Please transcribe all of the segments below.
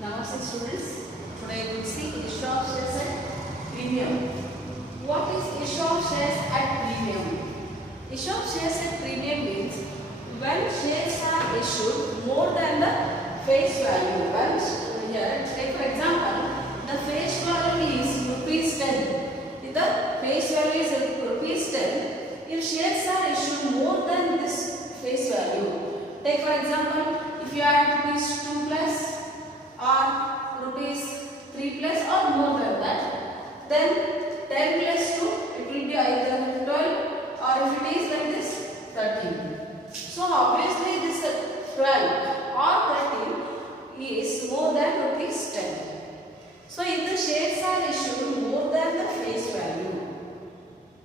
Namaste students. Today we will see issue of shares at premium. What is issue of shares at premium? Issue of shares at premium means when shares are issued more than the face value. When here, take for example, the face value is rupees 10. If the face value is rupees 10, if shares are issued more than this face value, take for example, if you add rupees 2 plus or rupees 3 plus or more than that, then 10 plus 2 it will be either 12 or if it is like this 13. So obviously this 12 or 13 is more than rupees 10. So if the shares are issued more than the face value,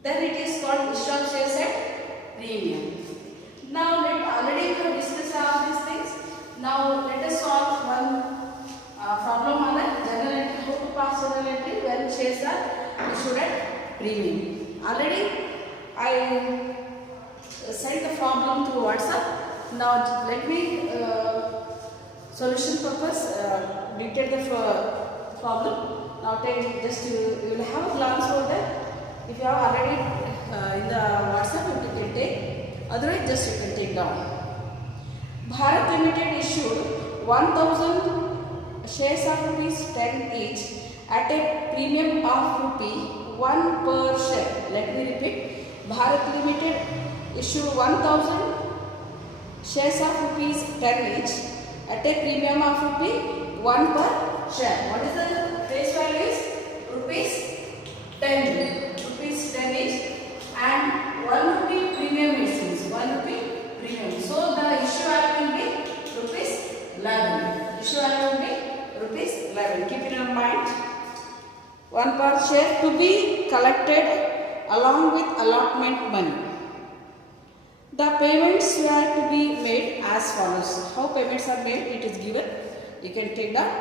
then it is called issue of shares at premium. Now already we have discussed all these things. Now let us solve one problem on a journal entry, how to pass journal entry when shares are issued at premium. Already I sent the problem through WhatsApp. Now let me solution purpose dictate the problem. Now take just you will have a glance over there. If you have already in the WhatsApp, you can take. Otherwise, just you can take down. Bharat Limited issued 1000 shares of rupees 10 each at a premium of rupee 1 per share. Let me repeat. Bharat Limited issued 1000 shares of rupees 10 each at a premium of rupee 1 per share. What is the face value? Is rupees 10. Rupees 10 each and 1 rupee premium it means 1 rupee premium. So the issue value will be rupees 11. Issue value will be rupees 11. Keep in your mind. 1 per share to be collected along with allotment money. The payments were to be made as follows. How payments are made? It is given. You can take that.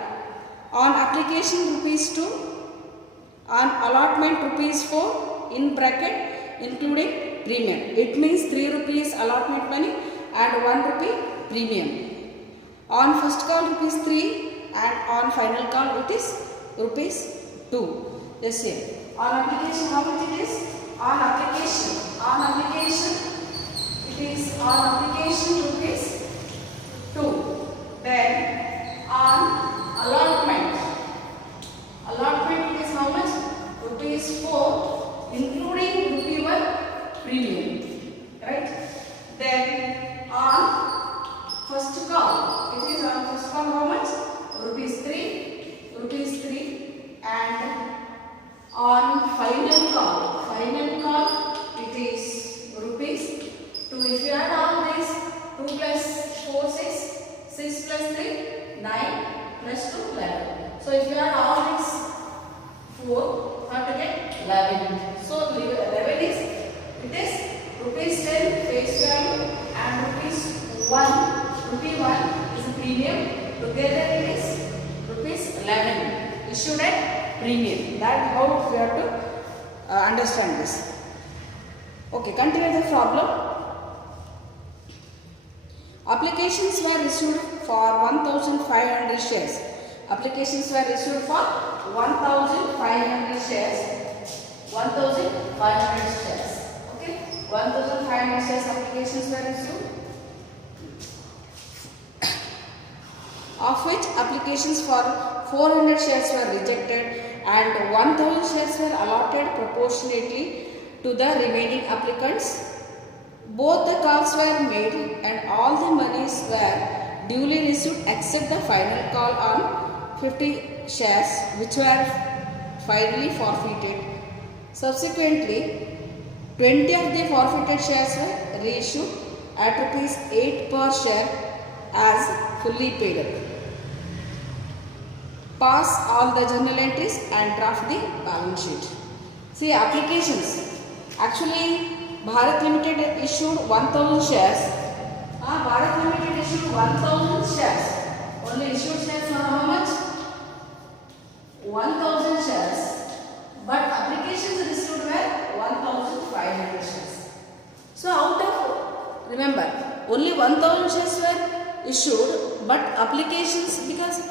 On application rupees 2, on allotment rupees 4 in bracket including premium. It means 3 rupees allotment money and 1 rupee premium. On first call rupees 3 and on final call it is rupees 2. Yes, here. On application how much it is? On application it is on application rupees 2. Then on allotment it is how much? Rupees 4 including rupee 1 premium. Right? Then on first call, it is on first call how much? Rupees 3 and on final call it is rupees 2. If you add all these 2 plus 4 6 plus 3 9 plus 2 11. So if you add all these 4 have to get 11. So 11 is it is rupees 10 face value and rupees 1 rupee 1 is a premium. Together it is rupees 11 issued at premium. That how we have to understand this. Okay, continue the problem. Applications were issued for 1500 shares. Applications were issued for 1500 shares. 1500 shares. Okay, 1500 shares applications were issued. Of which applications for 400 shares were rejected and 1000 shares were allotted proportionately to the remaining applicants. Both the calls were made and all the monies were duly received except the final call on 50 shares which were finally forfeited. Subsequently, 20 of the forfeited shares were reissued at rupees 8 per share as fully paid up. Pass all the journal entries and draft the balance sheet. See, applications. Actually, Bharat Limited issued 1000 shares. Bharat Limited issued 1000 shares. Only issued shares are how much? 1000 shares. But applications received were 1500 shares. So out of, remember, only 1000 shares were issued, but applications, because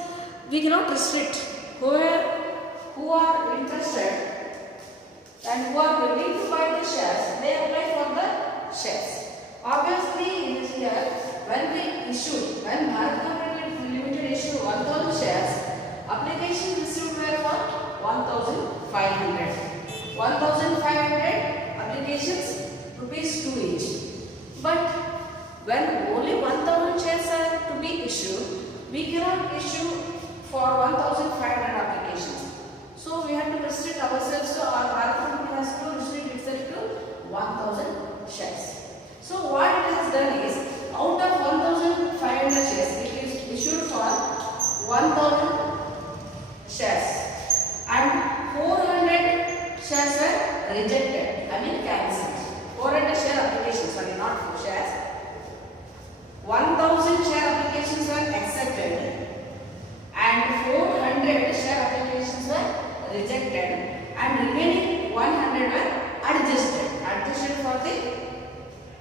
we cannot restrict. Who are interested and who are willing to buy the shares, they apply for the shares. Obviously, in this year, when Bharat Company Limited issued 1000 shares, applications received were for 1500. 1500 applications, rupees 2 each. But when only 1000 shares are to be issued, we cannot issue for 1500 applications. So we have to restrict ourselves, so our Bharat Company has to restrict itself to 1000 shares. So what it has done is, out of 1500 shares, it is issued for 1000 shares and 400 shares were rejected, cancelled. 400 share applications, sorry, not shares. 1000 share applications were accepted and 400 share applications were rejected, and remaining 100 were adjusted for the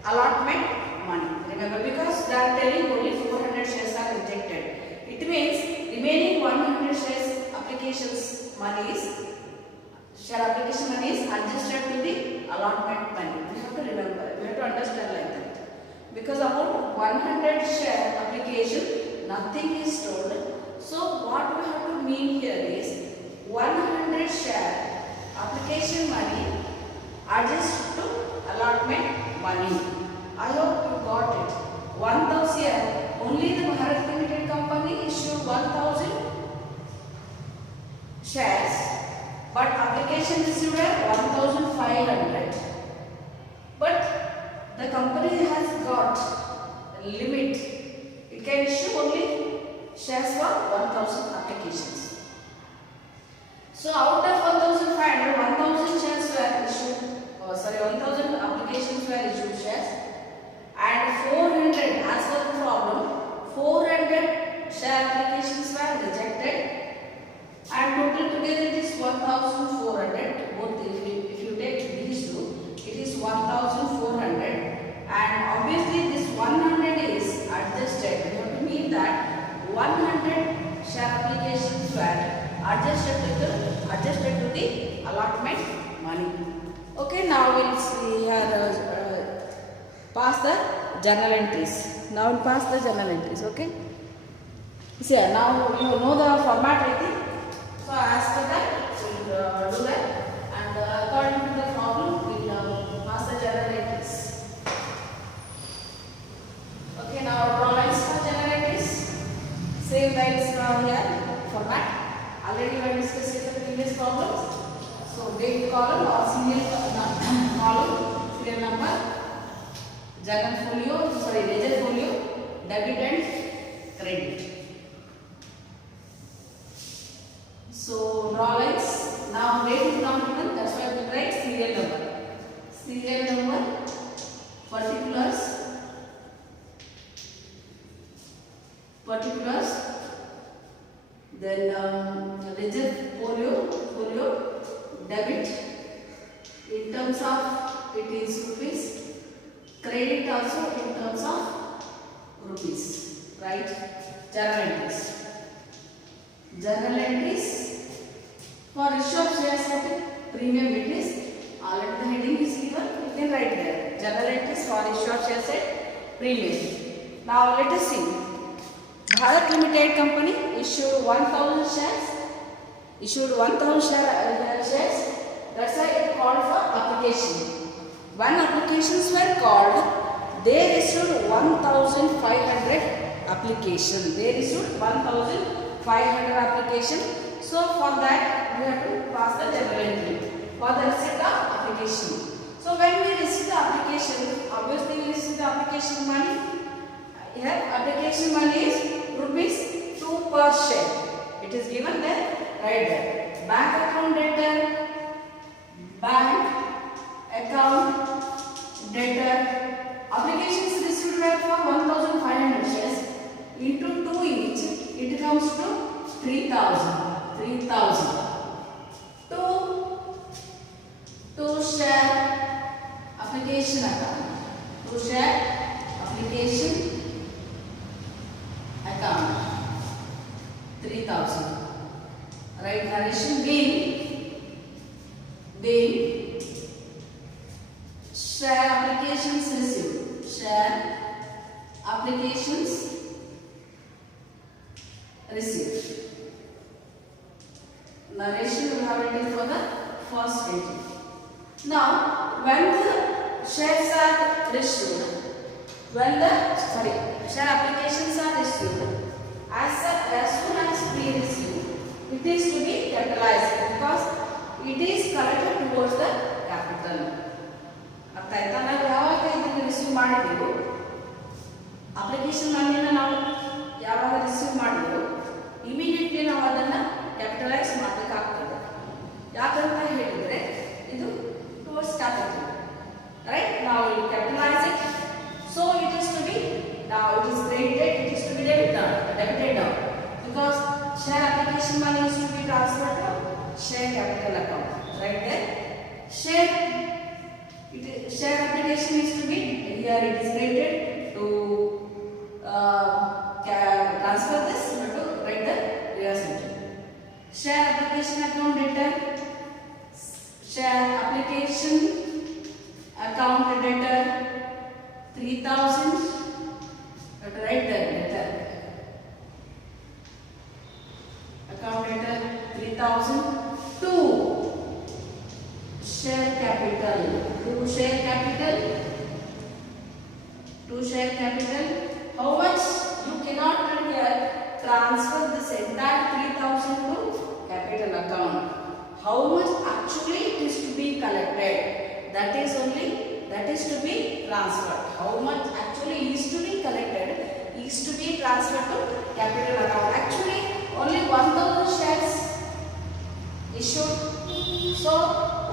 allotment money. Remember, because they are telling only 400 shares are rejected, it means remaining 100 shares applications money is adjusted to the allotment money. We have to remember, we have to understand like that. Because about 100 share application, nothing is told. So what we have to mean here is 100 share application money adjusted to allotment money. I hope you got it. 1000 here, only the Bharat Limited Company issued 1000 shares, but application received were 1500. But the company has got a limit. It can issue only shares for 1000 applications. So out of 1500, 1000 shares were issued. 1000 applications were issued shares, and 400, as per the problem, 400 share applications were rejected, and total together it is 1400. Both if you take these two, it is 1400, and obviously this 100 is adjusted. You have to mean that 100 share applications were adjusted to the allotment money. Okay, now we'll see here pass the journal entries. Now we'll pass the journal entries. Okay. See, now you know the format, I think. So as per that, we'll do that, and according to the problem, we'll pass the journal entries. Okay, now draw lines for journal entries. Same lines here, format. Already we have discussed in the previous problems. So date column or serial column, serial number, journal folio, ledger folio, debit and credit. So draw lines. Now date is not given, that's why we write serial number. Serial number, particulars, then ledger folio, debit, in terms of it is rupees, credit also in terms of rupees, right? Journal entries for issue of shares at premium, it is already the heading is given, you can write there. Journal entries for issue of shares at premium. Now let us see. Bharat Limited Company issued 1000 shares. Shares. That's why it called for application. When applications were called, they issued 1500 applications. So for that, we have to pass the journal entry for the receipt of application. So when we receive the application, obviously we receive the application money. Here application money is rupees 2 per share. It is given there, right there. Bank account debtor, applications received were for 1500 shares. Into 2 each, it comes to 3000. 2 share application account. 2 share application account. 3000. 3,000. Right, narration being share applications received. Share applications received. Narration we have written for the first rating. Now, when the shares are received, share applications are received, as soon as pre-received, it is to be capitalized because it is collected towards the capital. ಅರ್ಥ ಆಯ್ತಾ? ನಾವು ಯಾವಾಗ ಇದನ್ನು receive ಮಾಡಿದೆವು, application ಮನಿಯನ್ನು ನಾವು ಯಾವಾಗ receive ಮಾಡಿದೆವು, immediately ನಾವು ಅದನ್ನು ಕ್ಯಾಪಿಟಲೈಸ್ ಮಾಡಬೇಕಾಗ್ತದೆ. ಯಾಕಂತ ಹೇಳಿದರೆ ಇದು ಟುವರ್ಡ್ಸ್ ಕ್ಯಾಪಿಟಲ್. ರೈಟ್, ನಾವು capitalize it. So it is to be, now it is credited, it is to be debited now because share application money is to be transferred to share capital account. Right there, share application is to be, here it is credited to transfer this to write the reverse entry. Share application account debtor, share application account debtor 3,000. Write the debtor. Account debtor 3,000. To share capital. To share capital. How much? You cannot here transfer this entire 3,000 to capital account. How much actually it is to be collected? That is to be transferred. How much actually is to be collected is to be transferred to capital account. Actually, only 1,000 shares issued. So,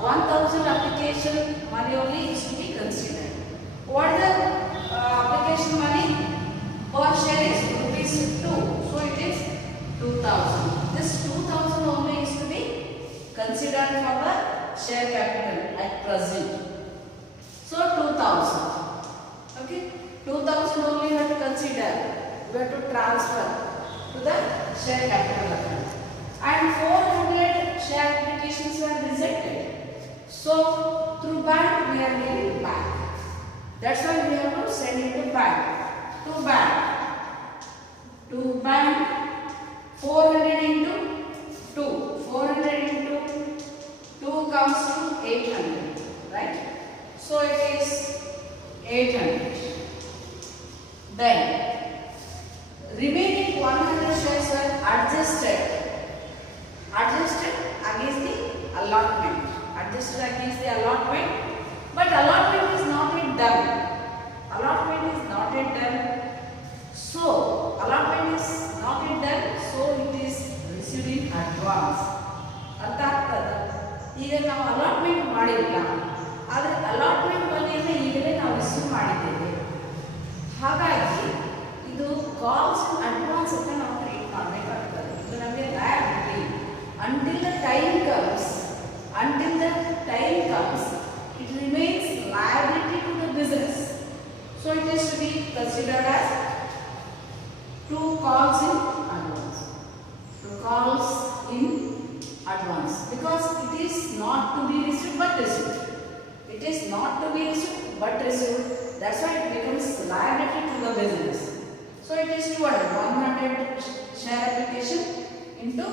1,000 application money only is to be considered. What the application money per share is ₹2. So, it is 2,000. This 2,000 only is to be considered for the share capital at present. So 2,000. Okay, 2,000 only we have to consider. We have to transfer to the share capital account. And 400 share applications were rejected. So through bank we are getting back. That's why we have to send it to bank. To bank. 400 into 2. 400 into 2 comes to 800. Right? So it is 800. Then remaining 100 shares were adjusted against the allotment. But allotment is not yet done. So allotment is not yet done. So it is received in advance. ಅರ್ಥ ಆಗ್ತದ? ಈಗ ನಾವು allotment ಮಾಡಿಲ್ಲ, ಆದರೆ allotment ಮನಿಯನ್ನು ಈಗಲೇ ನಾವು receive ಮಾಡಿದ್ದೇವೆ. ಹಾಗಾಗಿ ಇದು ಕಾಲ್ಸ್ ಅಡ್ವಾನ್ಸ್ ಅಂತ ನಾವು ಟ್ರೀಟ್ ಮಾಡಬೇಕಾಗ್ತದೆ. ಇದು ನಮಗೆ liability until the time comes it remains liability to the business. So it is to be considered as 2 calls in advance because it is not to be received but received. It is not to be received but received. That's why it becomes liability to the business. So it is 100 share application into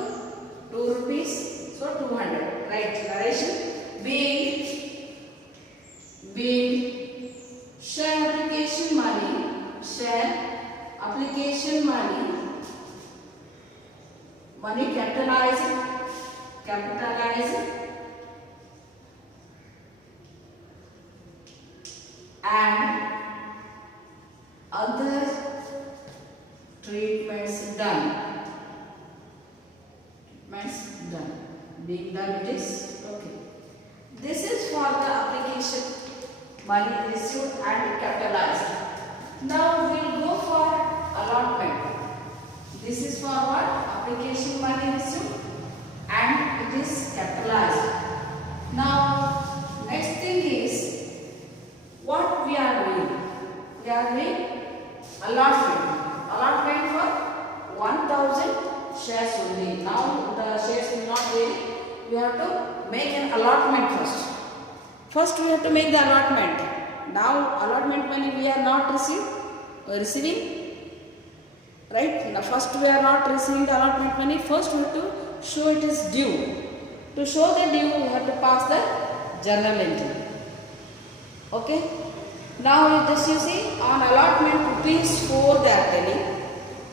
2 rupees. So 200. Right. Narration being share application money capitalized and other treatments done. Being done it is okay. This is for the application money received and capitalized. Now we will go for allotment. This is for what? Application money received and it is capitalized. Now next thing is what we are doing. We are doing allotment for 1,000 shares only. Now the shares will not vary. We have to make an allotment first. First we have to make the allotment. Now allotment money we are not receiving, right? Now first we are not receiving the allotment money. First we have to show it is due. To show the due we have to pass the journal entry. Okay. Now just you see, on allotment rupees 4 they are telling.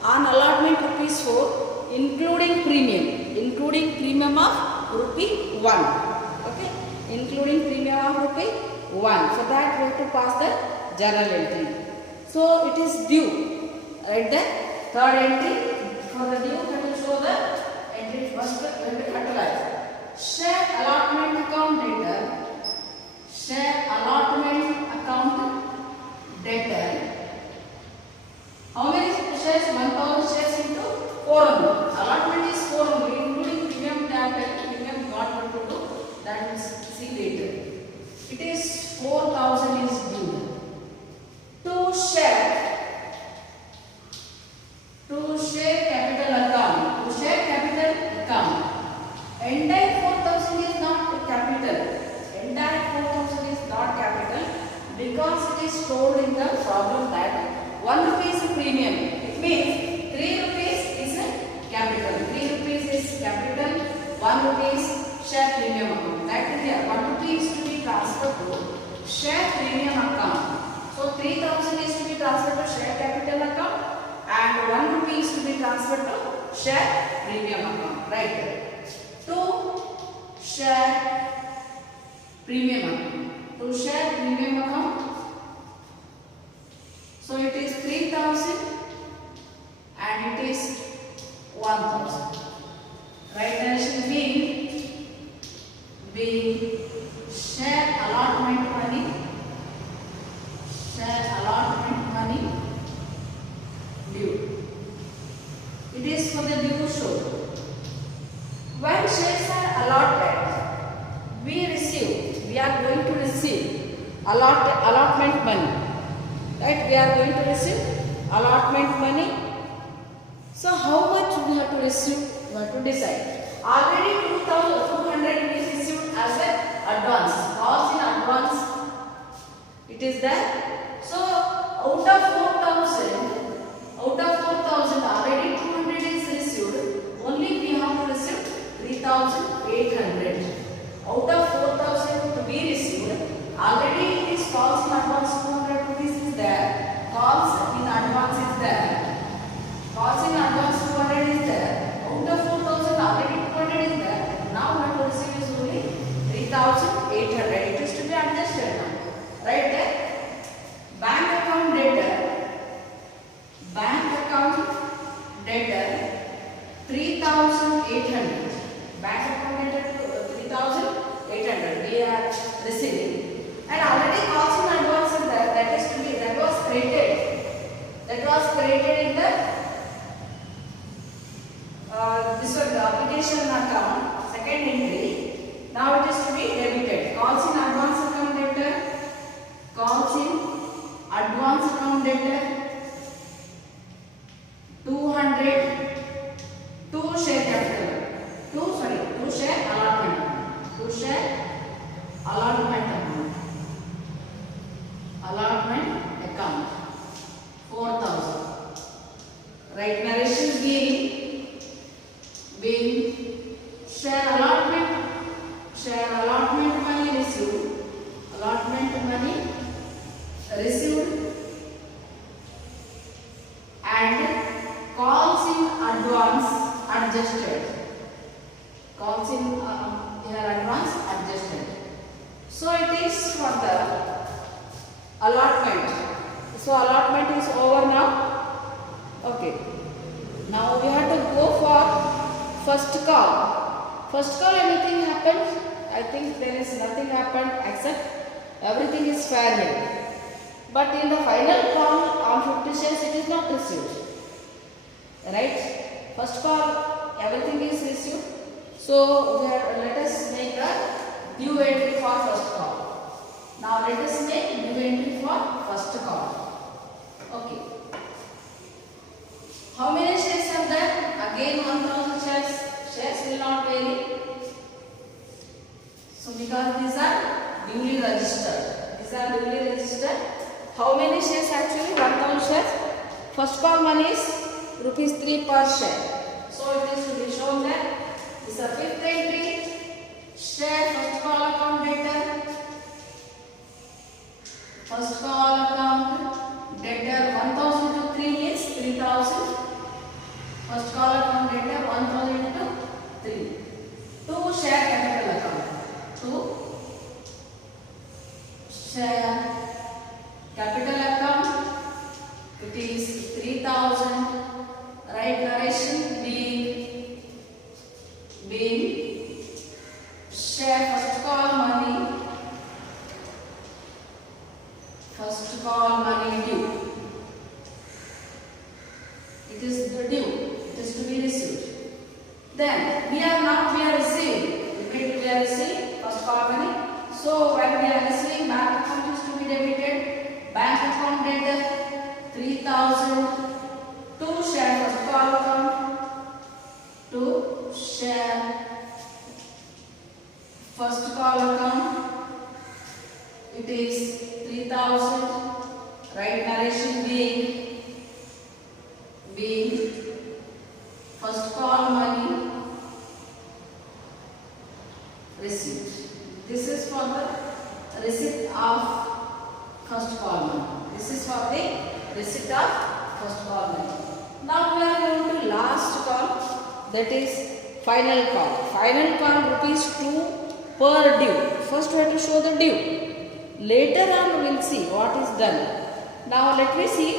On allotment rupees 4 including premium of rupee 1. Okay. Including premium of rupee 1. For that we have to pass the journal entry. So it is due. Right there. Third entry for the due we have to show the entry first. We have to capitalize. Share allotment account debtor. Share allotment account debtor. How many shares? 1000 shares into 4 only. Allotment is 4 only, including premium that premium got to do. That is see later. It is 4000 is due. To share capital account. To share capital account. Entire 4000 is not capital. Entire 4000 is not capital because it is told in the problem that 1 rupee is a premium. It means 3 rupees is a capital. 3 rupees is capital. 1 rupee is share premium account. That is here. 1 rupee is to be transferred to share premium account. So 3000 is to be transferred to share capital account and 1 rupee is to be transferred to share premium account. Right. To share premium account. To share premium account. So it is 3000 and it is 1000. Right direction being share allotment money. Share allotment money due. It is for the due show. When shares are allotted, we are going to receive allotment money. Right? We are going to receive allotment money. So how much we have to receive? We have to decide. Already 200 is received as an advance. Cost in advance. It is there. So out of 4,000 already 200 is received. Only we have to receive 3,800. Out of 4,000 to be received, already it is calls in advance 200 rupees is there. Calls in advance is there. Calls in advance 200 is there. Out of 4,000 already 200 is there. Now we have to receive is only 3,800. It is to be adjusted now. Right there. Bank account debtor. Bank account debtor 3,800. Bank account debtor 3,800. We are receiving. And already cost in advance is there. That was created. That was created in the this was the application account, second entry. Now it is to be debited. Calls in advance account debtor. Calls in advance account debtor 200 to share capital. To share allotment account. To share allotment account. Allotment account 4,000. Right narration being share allotment money received. Allotment money received and calls in advance adjusted. Calls in here advance adjusted. So it is for the allotment. So allotment is over now. Okay. Now we have to go for first call. First call, anything happened? I think there is nothing happened except everything is fair here. But in the final call on 50 shares it is not received. Right? First call everything is received. So let us make the due entry for first call. Now let us make due entry for first call. Okay. How many shares are there? again 1000 shares. Shares will not vary. So because these are duly registered. These are duly registered. How many shares actually? 1000 shares. First call money is rupees 3 per share. So it is to be shown that this is the fifth entry. Share first call account debtor. First call account debtor 1000 to 3 means 3000. First call account debtor 1000 to 3. 2 share capital account. 2 share capital account. It is 3000. Right narration being share first call money. First call money due. It is the due. It is to be received. Then we are receiving. We are receiving first call money. So when we are receiving, bank account is to be debited. Bank account debtor 3000. 2 share first call account. 2 share first call account. It is 3000. Right narration being first call money received. This is for the receipt of first call money. This is for the receipt of first call money. Now we are going to last call, that is final call. Final call rupees 2 per due. First we have to show the due. Later on we will see what is done. Now let me see.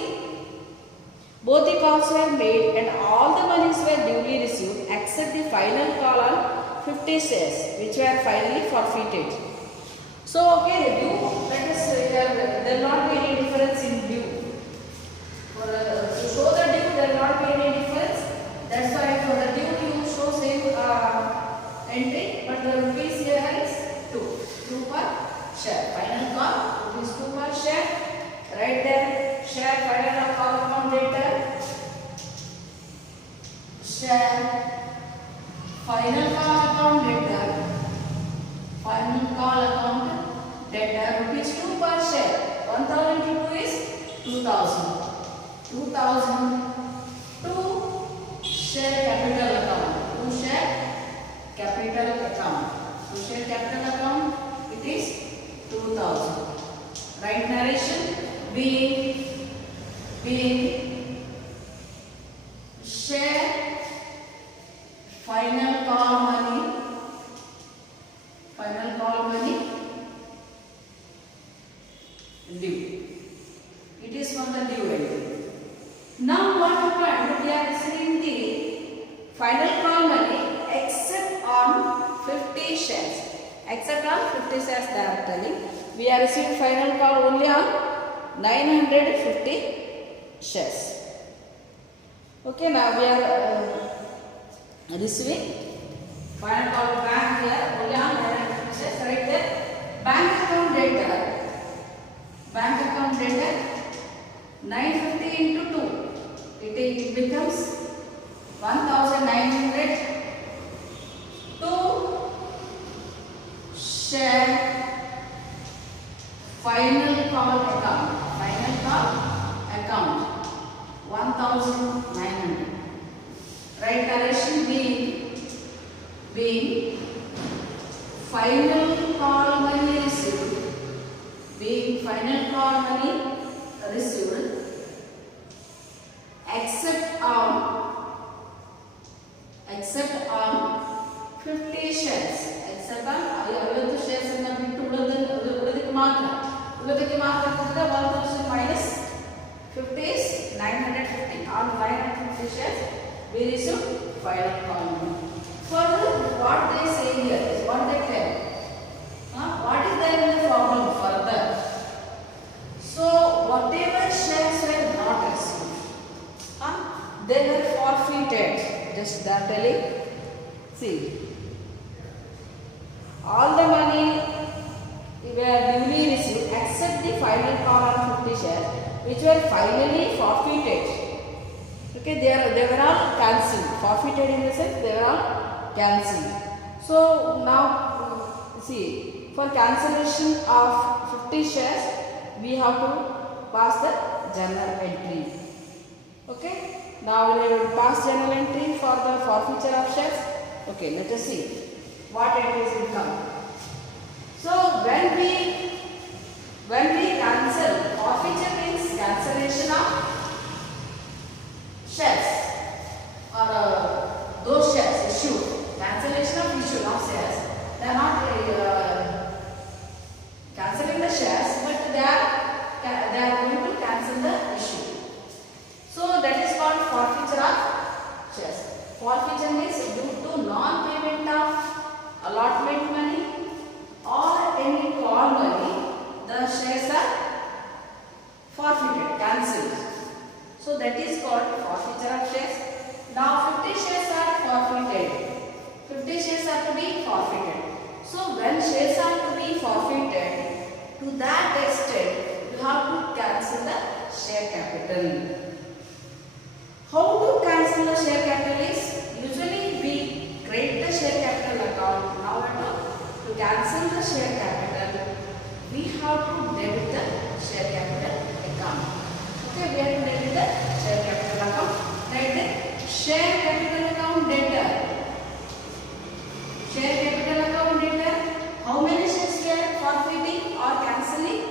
Both the calls were made and all the monies were duly received except the final call on 50 shares which were finally forfeited. So okay, due, let us there will not be any difference in due. To show the due there will not be any difference. That's why for the due you show same entry, but the rupees here is 2 per share. Final call rupees 2 per share. Right there, share final call account debtor. Share final call account debtor. Final call account debtor rupees 2 per share. 1000 to 2 is 2000. 2000. 2 share capital account. 2 share capital account. 2 share capital account. It is 2000. Right narration being share final call money. Final call money due. It is from the due entry. Now what happened? We are receiving the final call money except on 50 shares. Except on 50 shares they are telling. We are receiving final call only on 950 shares. Okay, now we are receiving final call bank here only on 950 shares. Right there, bank account debtor. Bank account debtor 950 into 2. It becomes 1900. 2 share final call account. Final call account 1900. Right direction being final call money received. Being final call money received except on 50 shares. Except on 50 shares and ulladikku maatra 1000 minus 50 is 950. On 950 shares we receive final call money. Further, what they say here is what they tell. What is there in the problem further? So whatever shares were not received, they were forfeited. Just they are telling. See, all the money were duly received except the final call on 50 shares which were finally forfeited. Okay, they were all cancelled. Forfeited in the sense they were all cancelled. So now see, for cancellation of 50 shares, we have to pass the journal entry. Okay, now we will pass journal entry for the forfeiture of shares. Okay, let us see what entries will come. So when we cancel, forfeiture means cancellation of shares or those shares issued. Cancellation of issue of shares. They are not cancelling the shares, but they are going to cancel the issue. So that is called forfeiture of shares. Forfeiture means due to non-payment of allotment money or any call money, the shares are forfeited, cancelled. So that is called forfeiture of shares. Now 50 shares are forfeited. 50 shares are to be forfeited. So when shares are to be forfeited, to that extent you have to cancel the share capital. How to cancel the share capital is, usually we create the share capital account. Now to cancel the share capital, we have to debit the share capital account. Okay, we have to debit the share capital account. Write the share capital account debtor. Share capital account debtor. How many shares we are forfeiting or cancelling?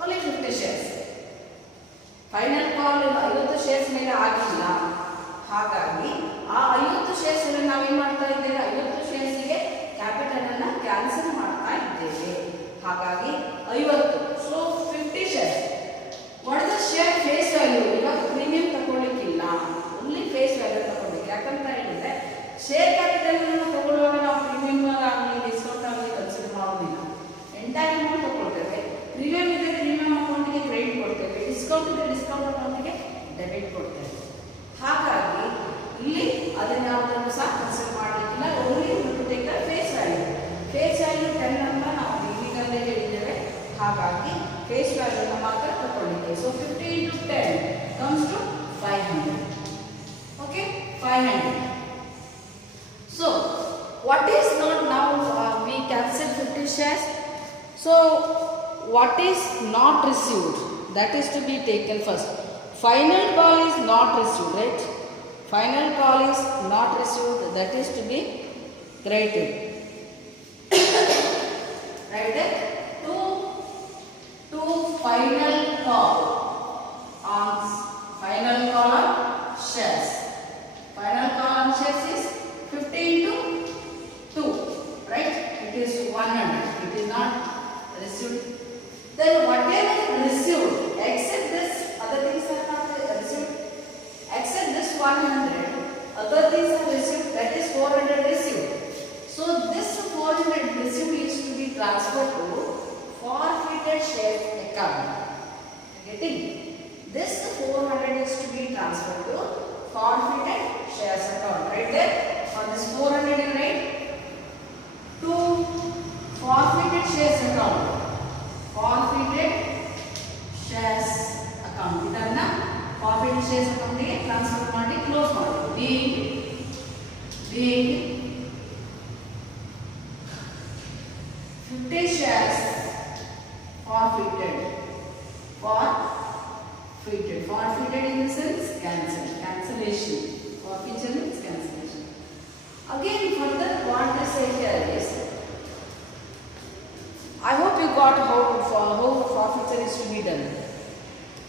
Only 50 shares. Final call 50 shares ಮೇಲೆ ಆಗಿಲ್ಲ. ಹಾಗಾಗಿ ಆ 50 shares ಅನ್ನು ನಾವು ಏನು ಮಾಡ್ತಾ ಇದ್ದೇವೆ? 50 shares ಗೆ ಕ್ಯಾಪಿಟಲ್ ಅನ್ನು ಕ್ಯಾನ್ಸಲ್ ಮಾಡ್ತಾ ಇದ್ದೇವೆ. ಹಾಗಾಗಿ 50. So 50 shares. What is the share face value? ಇವಾಗ ಪ್ರೀಮಿಯಂ ತಗೊಳ್ಳಿಕ್ಕಿಲ್ಲ. only face value ತಗೊಳ್ಳಿಕ್ಕೆ. ಯಾಕಂತ ಹೇಳಿದ್ರೆ ಶೇರ್ ಕ್ಯಾಪಿಟಲ್ ಅನ್ನು ತಗೊಳ್ಳುವಾಗ ನಾವು ಪ್ರೀಮಿಯಂ ಆಗಲಿ ಡಿಸ್ಕೌಂಟ್ ಆಗಲಿ ಕನ್ಸಿಡರ್ ಮಾಡೋದಿಲ್ಲ. ಎಂಟೈರ್ ಅಮೌಂಟ್ ತಗೊಳ್ತೇವೆ. ಪ್ರೀಮಿಯಂ ಇದೆ ಪ್ರೀಮಿಯಂ ಅಕೌಂಟ್ಗೆ ಕ್ರೆಡಿಟ್ ಕೊಡ್ತೇವೆ. ಡಿಸ್ಕೌಂಟ್ ಇದೆ ಡಿಸ್ಕೌಂಟ್ ಅಕೌಂಟ್ಗೆ ಡೆಬಿಟ್ ಕೊಡ್ತೇವೆ. ಹಾಗಾಗಿ ಇಲ್ಲಿ ಅದನ್ನು ಯಾವುದನ್ನು ಸಹ ಕನ್ಸಿಡರ್ ಮಾಡಲಿಕ್ಕಿಲ್ಲ. Only take the face value. Face value 10 ಅಂತ ನಾವು ಬಿಗಿನಿಂಗಲ್ಲೇ ಹೇಳಿದ್ದೇವೆ. ಹಾಗಾಗಿ ಫೇಸ್ ವ್ಯಾಲ್ಯೂನ ಮಾತ್ರ ತಗೊಳ್ಳಿಕ್ಕೆ. So 50 into 10 comes to 500. Okay, 500. So what is not now we cancel 50 shares. So what is not received, that is to be taken first. Final call is not received, right? Final call is not received, that is to be credited. Right there, to final call on shares. Final call on shares is 50 into 2, right? It is 100. It is not received. Then whatever received, except this, other things are not received. Except this 100, other things are received. That is 400 received. So this 400 received is to be transferred to forfeited share account. Getting? This 400 is to be transferred to forfeited shares account. Right there. For this 400 you write to forfeited shares account. Forfeited shares account. ಇದನ್ನ forfeited shares account ಗೆ transfer ಮಾಡಿ close ಮಾಡಿ. being 50 shares forfeited. Forfeited in the sense cancellation. Forfeiture means cancellation. Again further what they say here is, I hope you got how forfeiture is to be done.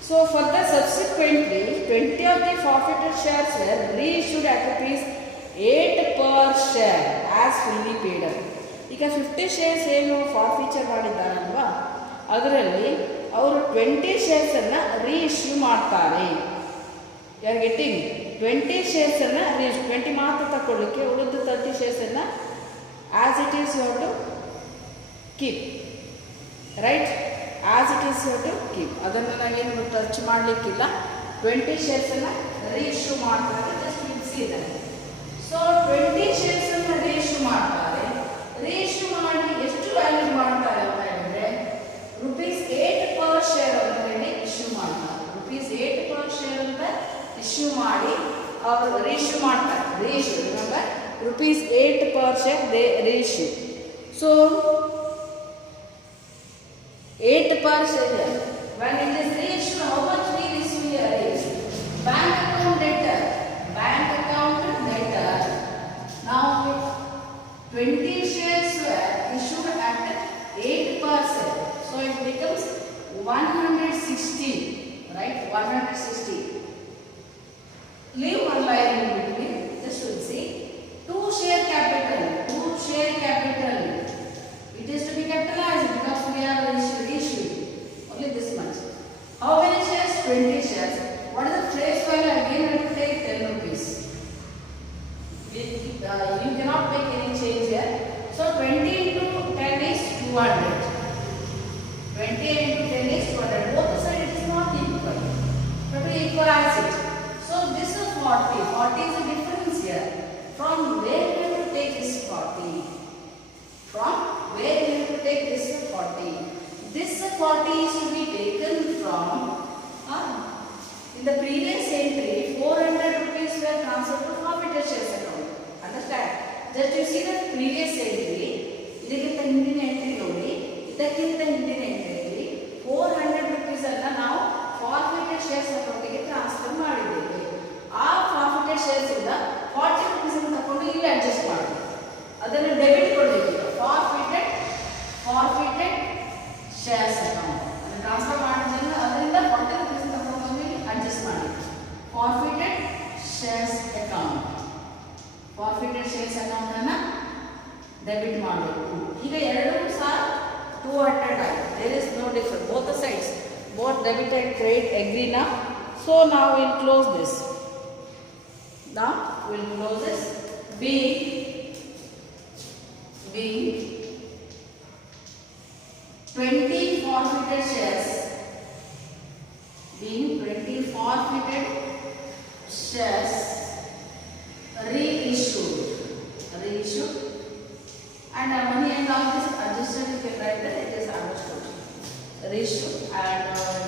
So further subsequently 20 of the forfeited shares were reissued at rupees 8 per share as fully paid up. ಈಗ 50 shares ಏನು ಫಾರ್ಫೀಚರ್ ಮಾಡಿದ್ದಾರಲ್ವಾ, ಅದರಲ್ಲಿ ಅವರು 20 shares ಅನ್ನು reissue ಮಾಡ್ತಾರೆ. You are getting 20 shares ಅನ್ನು 20 ಮಾತ್ರ ತಗೊಳ್ಳಿಕ್ಕೆ, ಉಳಿದ 30 shares ಅನ್ನು as it is you have to keep. Right, as it is you have to keep. ಅದನ್ನು ನಾವೇನು ಟಚ್ ಮಾಡಲಿಕ್ಕಿಲ್ಲ. 20 shares ಅನ್ನು ರೀಇಶ್ಯೂ ಮಾಡ್ತಾರೆ. Just will see that. So 20 shares ಅನ್ನು ರೀಇಶ್ಯೂ ಮಾಡ್ತಾರೆ. ರೀಇಶ್ಯೂ ಮಾಡಿ ಎಷ್ಟು ವ್ಯಾಲ್ಯೂ ಮಾಡ್ತಾರೆ ಅಂತ ಹೇಳಿದ್ರೆ rupees 8 per share ಅಂತ ಹೇಳಿ ಇಶ್ಯೂ ಮಾಡ್ತಾರೆ. rupees 8 per share ಅಂತ ಇಶ್ಯೂ ಮಾಡಿ ಅವರು ರೀಇಶ್ಯೂ ಮಾಡ್ತಾರೆ. Reissue remember ₹8 per share they reissue. So 8 per share. When it is reissued, how much we receive here is bank account debtor. Bank account debtor. Now 20 shares were issued at 8 per share. So it becomes 160. Right? 160. Leave one line in between. Just to see. 2 share capital. 2 share capital. It is to be capitalized because we are reissuing. Only this much. How many shares? 20 shares. What is the face value? Again, we have to take 10 rupees. You cannot make any change here. So 20 into 10 is 200. 20 into 10 is 200. Both the side it is not equal. But we equalize it. So this is 40. 40 is the difference here. From where we have to take this 40? From where we have to take this 40? This 40 is to be taken from, in the previous entry, 400 rupees were transferred to forfeited shares account. Understand? Just you see the previous entry, ಇದಕ್ಕಿಂತ ಹಿಂದಿನ entry ನೋಡಿ, ಇದಕ್ಕಿಂತ ಹಿಂದಿನ entry 400 rupees ಅನ್ನ ನಾವು forfeited shares ಅಕೌಂಟಿಗೆ transfer ಮಾಡಿದ್ದೇವೆ. ಆ forfeited shares ಇಂದ 40 rupees ಅನ್ನು ತಕೊಂಡು ಇಲ್ಲಿ ಅಡ್ಜಸ್ಟ್ ಮಾಡಿ ಅದನ್ನು ಡೆಬಿಟ್ ಕೊಡಬೇಕು. forfeited shares account ಅದನ್ನು ಟ್ರಾನ್ಸ್ಫರ್ ಮಾಡಿದ್ರೆ ಅದರಿಂದ 40 rupees ತಕೊಂಡು ಬಂದು ಇಲ್ಲಿ ಅಡ್ಜಸ್ಟ್ ಮಾಡಿ. forfeited shares account ಅನ್ನ ಡೆಬಿಟ್ ಮಾಡಬೇಕು. ಈಗ ಎರಡೂ ಸಹ 200 ಆಗಿದೆ. There is no difference. Both the sides, both debit and credit agree now. So now we'll close this. Now we'll close this. Being 20 forfeited shares, reissued, and money and all this adjusted. You can write that it is understood. Reissue and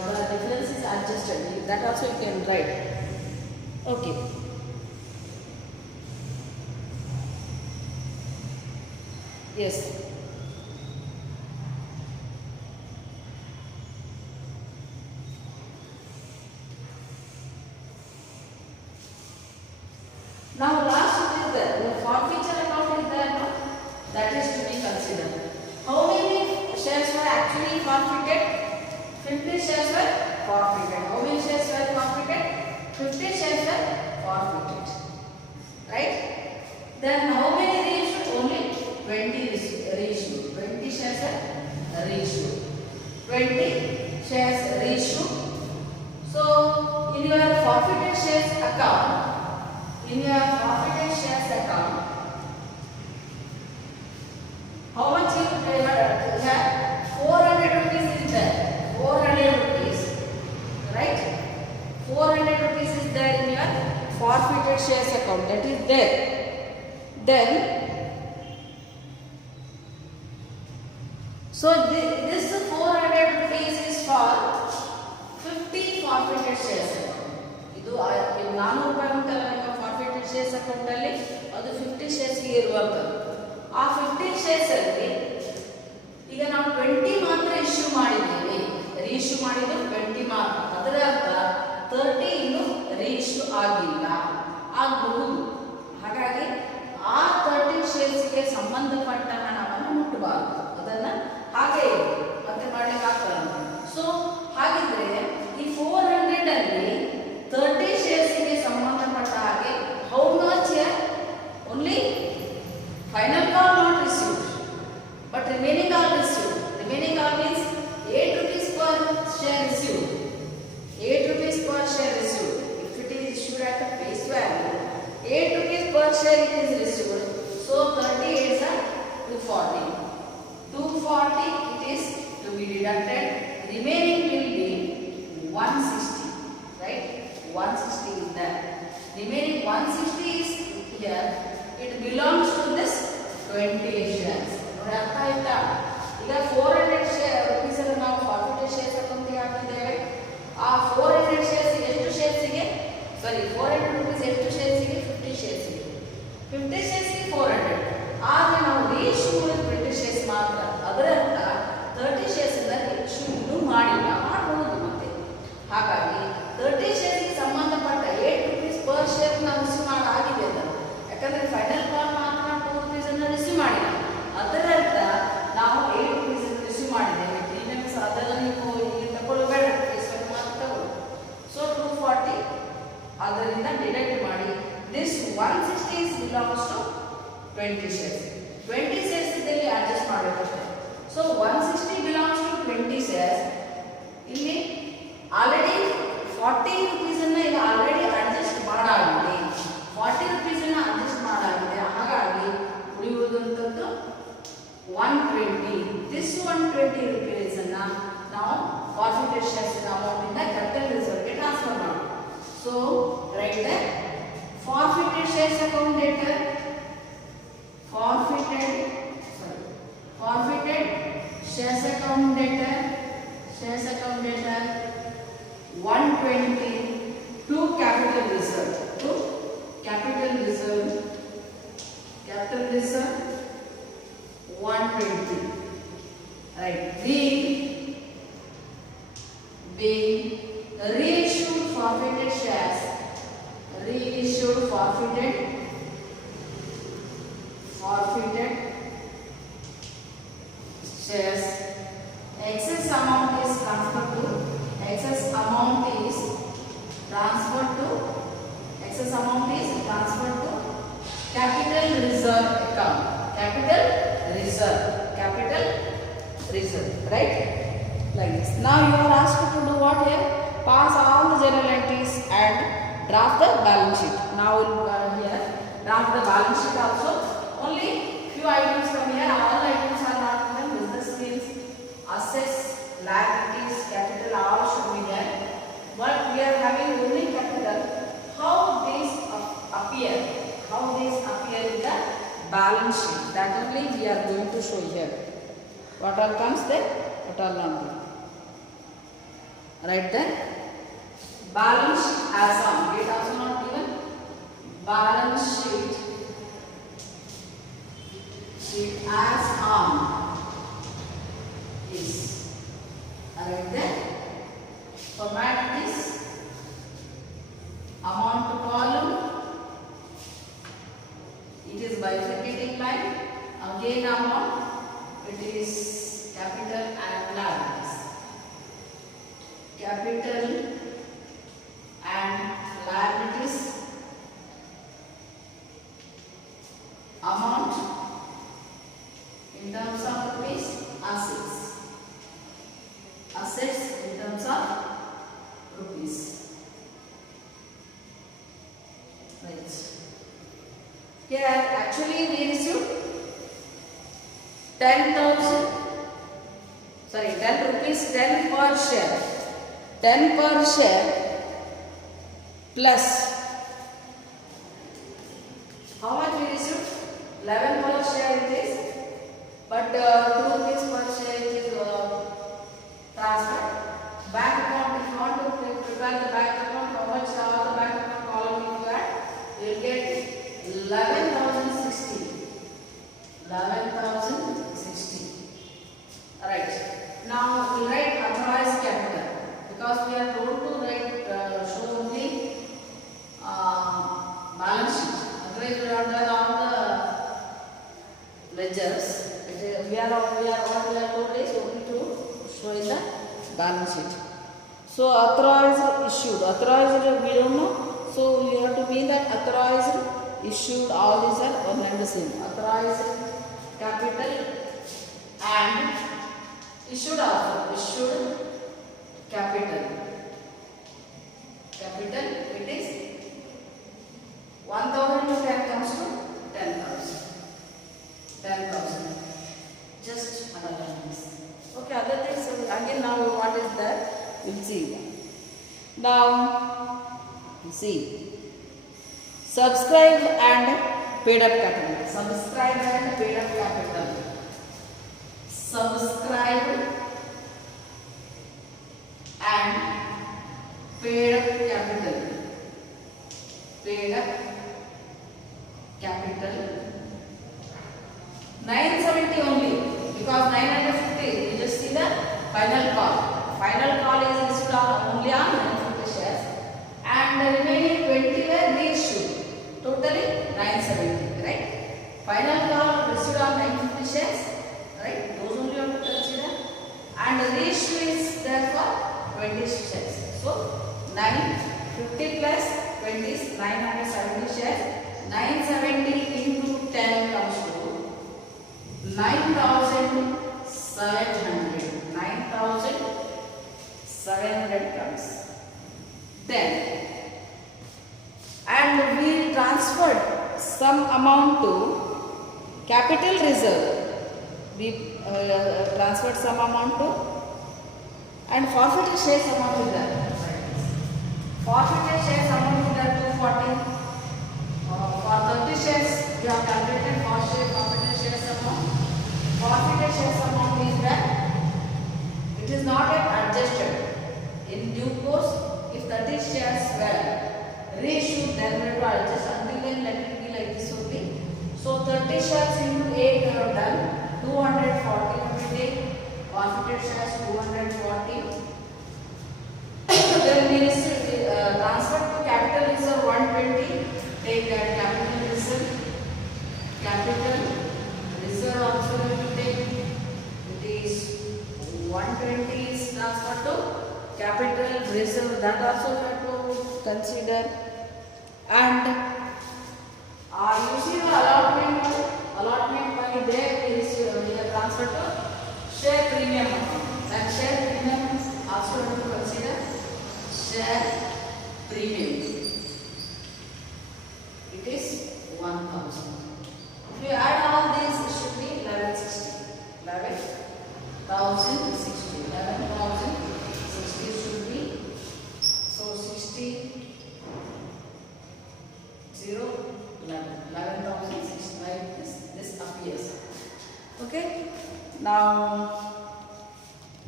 the difference is adjusted. That also you can write. Okay. Yes. Now last is there. The forfeiture account is there, no? That is to be considered. How many shares were actually forfeited? 50 shares were forfeited. How many shares were forfeited? 50 shares were forfeited. Right? Then how many reissued? Only 20 reissued. 20 shares were reissued. 20 shares reissued. So in your forfeited shares account, how much you have? 400 rupees is there. 400 rupees. Right? 400 rupees is there in your forfeited shares account. That is there. Then, so this 400 rupees is for 50 forfeited shares account. ಇದು 400 ರೂಪಾಯಿ ಉಂಟಲ್ಲ ನಿಮ್ಮ forfeited shares account ಅಲ್ಲಿ, ಅದು 50 shares ಗೆ ಇರುವಂತದ್ದು. ಆ 50 shares ಅಲ್ಲಿ ಈಗ ನಾವು 20 ಮಾತ್ರ ಇಶ್ಯೂ ಮಾಡಿದ್ದೇವೆ. ರೀಇಶ್ಯೂ ಮಾಡಿದ್ದು 20 ಮಾತ್ರ. ಅದರ ಅರ್ಥ 30 ಇನ್ನು ರೀಇಶ್ಯೂ ಆಗಿಲ್ಲ, ಆಗಬಹುದು. ಹಾಗಾಗಿ ಆ 30 ಶೇರ್ಸ್ ಗೆ ಸಂಬಂಧಪಟ್ಟ ಹಣವನ್ನು ಮುಟ್ಟಬಾರದು. ಅದನ್ನ ಹಾಗೆ ಮತ್ತೆ ಮಾಡ್ಲಿಕ್ಕೆ ಆಗ್ತದೆ. ಸೊ ಹಾಗಿದ್ರೆ ಈ 400 ಅಲ್ಲಿ 30 shares ಗೆ ಸಂಬಂಧಪಟ್ಟ ಹಾಗೆ how much here? Only final call not received, but remaining all received. Remaining all means 8 rupees per share received. 8 rupees per share received. If it is issued at a face value, 8 rupees per share it is received. So 38 is 240. 240 it is to be deducted. Remaining will be 160. Right? 160 is there. Remaining 160 is here. It belongs to this 20 shares. ನೋಡಿ ಅರ್ಥ ಆಯ್ತಾ? ಈಗ 400 rupees ಅನ್ನು ನಾವು forfeited shares ಅಕೌಂಟಿಗೆ ಹಾಕಿದ್ದೇವೆ. ಆ 400 shares ಎಷ್ಟು shares ಗೆ? ಸಾರಿ 400 rupees ಎಷ್ಟು ಶೇರ್ಸ್ಗೆ 50 ಶೇರ್ಸ್ಗೆ 50 ಶೇರ್ಸ್ಗೆ 400. ಆದರೆ ನಾವು ರೀಇಶ್ಯೂ 20 ಶೇರ್ಸ್ ಮಾತ್ರ. ಅದರ ಅರ್ಥ 30 ಶೇರ್ಸ್ ಇಂದ ಇಶ್ಯೂ ಇನ್ನೂ ಮಾಡಿಲ್ಲ, ಮಾಡಬಹುದು ಮತ್ತೆ. ಹಾಗಾಗಿ 30 ಶೇರ್ಸ್ಗೆ ಸಂಬಂಧಪಟ್ಟ 8 rupees per share ನಾವು ರಿಸೀವ್ ಮಾಡಾಗಿದೆ ಅಂತ. ಯಾಕಂದ್ರೆ ಫೈನಲ್ ಕಾಲ್ ಮಾತ್ರ 2 rupees ಅನ್ನು ರಿಸೀವ್ ಮಾಡಿಲ್ಲ. ಅದರ ಅರ್ಥ ನಾವು 8 rupees ಅನ್ನು ರಿಸೀವ್ ಮಾಡಿದ್ದೇವೆ. ಪ್ರೀಮಿಯಮ್ಸ್ ಅದೆಲ್ಲ ನೀವು ಈಗ ತಗೊಳ್ಳಬೇಡ, ಕೇಸಲ್ಲಿ ಮಾತ್ರ ತಗೊಳ್ಳಿ. ಸೊ 240 ಅದರಿಂದ ಡಿಡಕ್ಟ್ ಮಾಡಿ. This 160 belongs to 20 shares. 20 shares ಇದ್ದಲ್ಲಿ ಅಡ್ಜಸ್ಟ್ ಮಾಡಬೇಕಷ್ಟೇ. So 160 belongs to 20 shares. ಇಲ್ಲಿ ಆಲ್ರೆಡಿ 40 rupees ಅನ್ನ ಇಲ್ಲಿ ಆಲ್ರೆಡಿ ಅಡ್ಜಸ್ಟ್ ಮಾಡಾಗಿದೆ. 40 rupees ಅನ್ನ ಅಡ್ಜಸ್ಟ್ ಮಾಡಾಗಿದೆ. ಹಾಗಾಗಿ ಉಳಿಯುವುದಂತದ್ದು 120. ದಿಸ್ 120 rupees ಅನ್ನ ನಾವು ಫಾರ್ಫಿಟೆಡ್ ಶೇರ್ಸ್ ಅಮೌಂಟ್ ಇಂದ ಕ್ಯಾಪಿಟಲ್ ರಿಸರ್ವ್ ಗೆ ಟ್ರಾನ್ಸ್ಫರ್ ಮಾಡೋಣ. So right the forfeited shares account debtor, forfeited shares account debtor 120 to capital reserve 120, right. Being reissued forfeited shares, forfeited shares, excess amount is transferred to capital reserve account. Capital reserve, right? Like this. Now you are asked to do what here? Pass all the journal entries and draft the balance sheet. Now here draft the balance sheet also. Only few items from here. All items are not given. Business means assets, liabilities, capital all should be there. But we are having only capital. How these appear in the balance sheet, that only we are going to show here. What all comes there, what all not there. Right there. Balance sheet as on, date also not given. Balance sheet as on is right there. Format this amount column. It is bifurcating line. Again amount. It is capital and liabilities. Capital and liabilities. Amount in terms of rupees. Assets in terms of rupees. Right. Here actually we received 10 rupees 10 per share. 10 per share plus how much we received? 11 per share it is, but 2 rupees per share it is transferred. Bank account, if you want to prepare the bank account, how much all the bank account column you add? You will get 11,060. Right. Now we write authorized capital because we are told to write show only balance sheet. Otherwise we have done all the ledgers. We are what we are told is only to show in the balance sheet. So authorized, issued. Authorized we don't know. So you have to mean that authorized, issued, all these are one and the same. Authorized capital and issued also. Issued capital. It is 1,000 to 10 comes to 10,000. Just underline this. Okay, other things again now what is that? We'll see. Now see. Subscribed and paid up capital. Subscribed and paid up capital. Subscribed and paid up capital. paid up capital 970 only, because 950 you just see the final call. Final call is issued only on 950 shares, and the remaining 20 were reissued. Totally 970, right? Final call issued on 950 shares, right? Those only you have to consider, and the reissue is there for 20 shares. So 950 plus 20 is 970 shares. 970 into 10 comes to 9,700. 9,700 comes. Then, and we transferred some amount to capital reserve. We transferred some amount to, and forfeited shares amount is there. Forfeited shares amount is there 240. For 30 shares, we have calculated forfeited shares amount. Forfeited shares amount is that it is not yet adjusted. In due course, if 30 shares were reissued, then we have to adjust. Until then, let it be like this only. So 30 shares into 8 we have done 240. We take forfeited shares 240. Then we transfer to capital reserve 120. Take that capital reserve. Capital reserve also we will take. It is 120 is transferred to capital reserve. That also we have to consider. And you see the allotment money. Allotment money there is we have transferred to share premium account. That share premium also we have to consider. Share premium. It is 1,000. If you add all these, it should be 1160. 11,060. 11,060 should be. So 60, 0, 11. 11,060. Like this appears. Okay. Now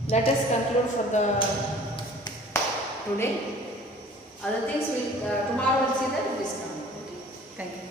let us conclude for the today. Other things will tomorrow we'll see the discount. Okay. Thank you.